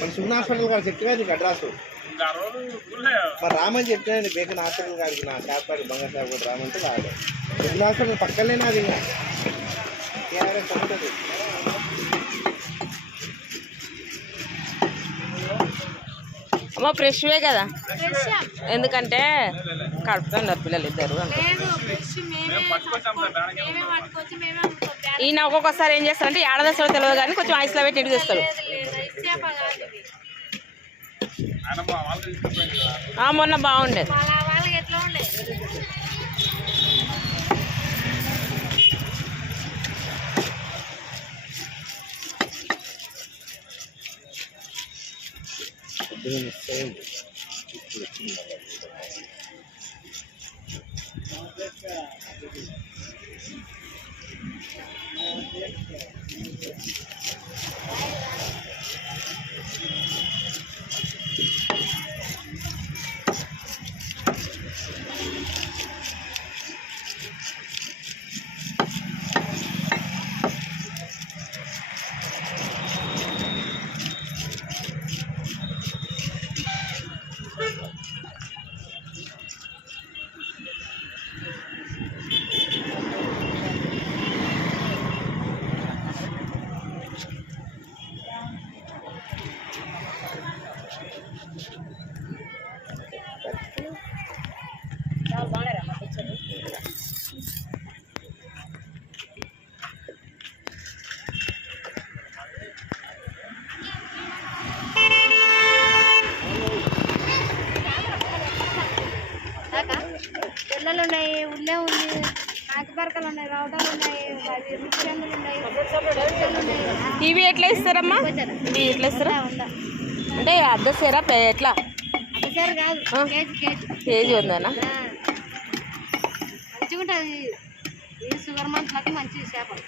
మన సుగుణ హాస్పిటల్ గారు చెప్తే నీకు అడ్రస్ మరి రామని చెప్తే బేకన్ హాస్పిటల్ గారికి నా కాపాడు బంగారు సాగు కూడా రామంటే రాడు. సుగుణ హాస్పిటల్ పక్కనే అది కేఆర్ఎస్ ఉంటుంది. అమ్మ ఫ్రెష్వే కదా, ఎందుకంటే కడుపుతున్నారు పిల్లలు ఇద్దరు. ఈయన ఒక్కొక్కసారి ఏం చేస్తారంటే ఏడాదస్తాడో తెలియదు కానీ కొంచెం ఐస్లో పెట్టి ఇంటికి తెస్తాడు. మొన్న బాగుండేది. పిల్లలు ఉన్నాయి, ఉల్లే ఉంది, ఆకుపరకలు ఉన్నాయి, రౌటాలు ఉన్నాయి, రుచిరంగులు ఉన్నాయి. ఇవి ఎట్లా ఇస్తారమ్మా? ఇవి ఎట్లా ఇస్తారా? అంటే అర్ధ సేరా ఎట్లా? అర్ధసేరు కాదు, కేజీ కేజీ కేజీ ఉందనా? మంచిగా ఉంటుంది. ఇది షుగర్ మనుషులకు మంచి చేపలు.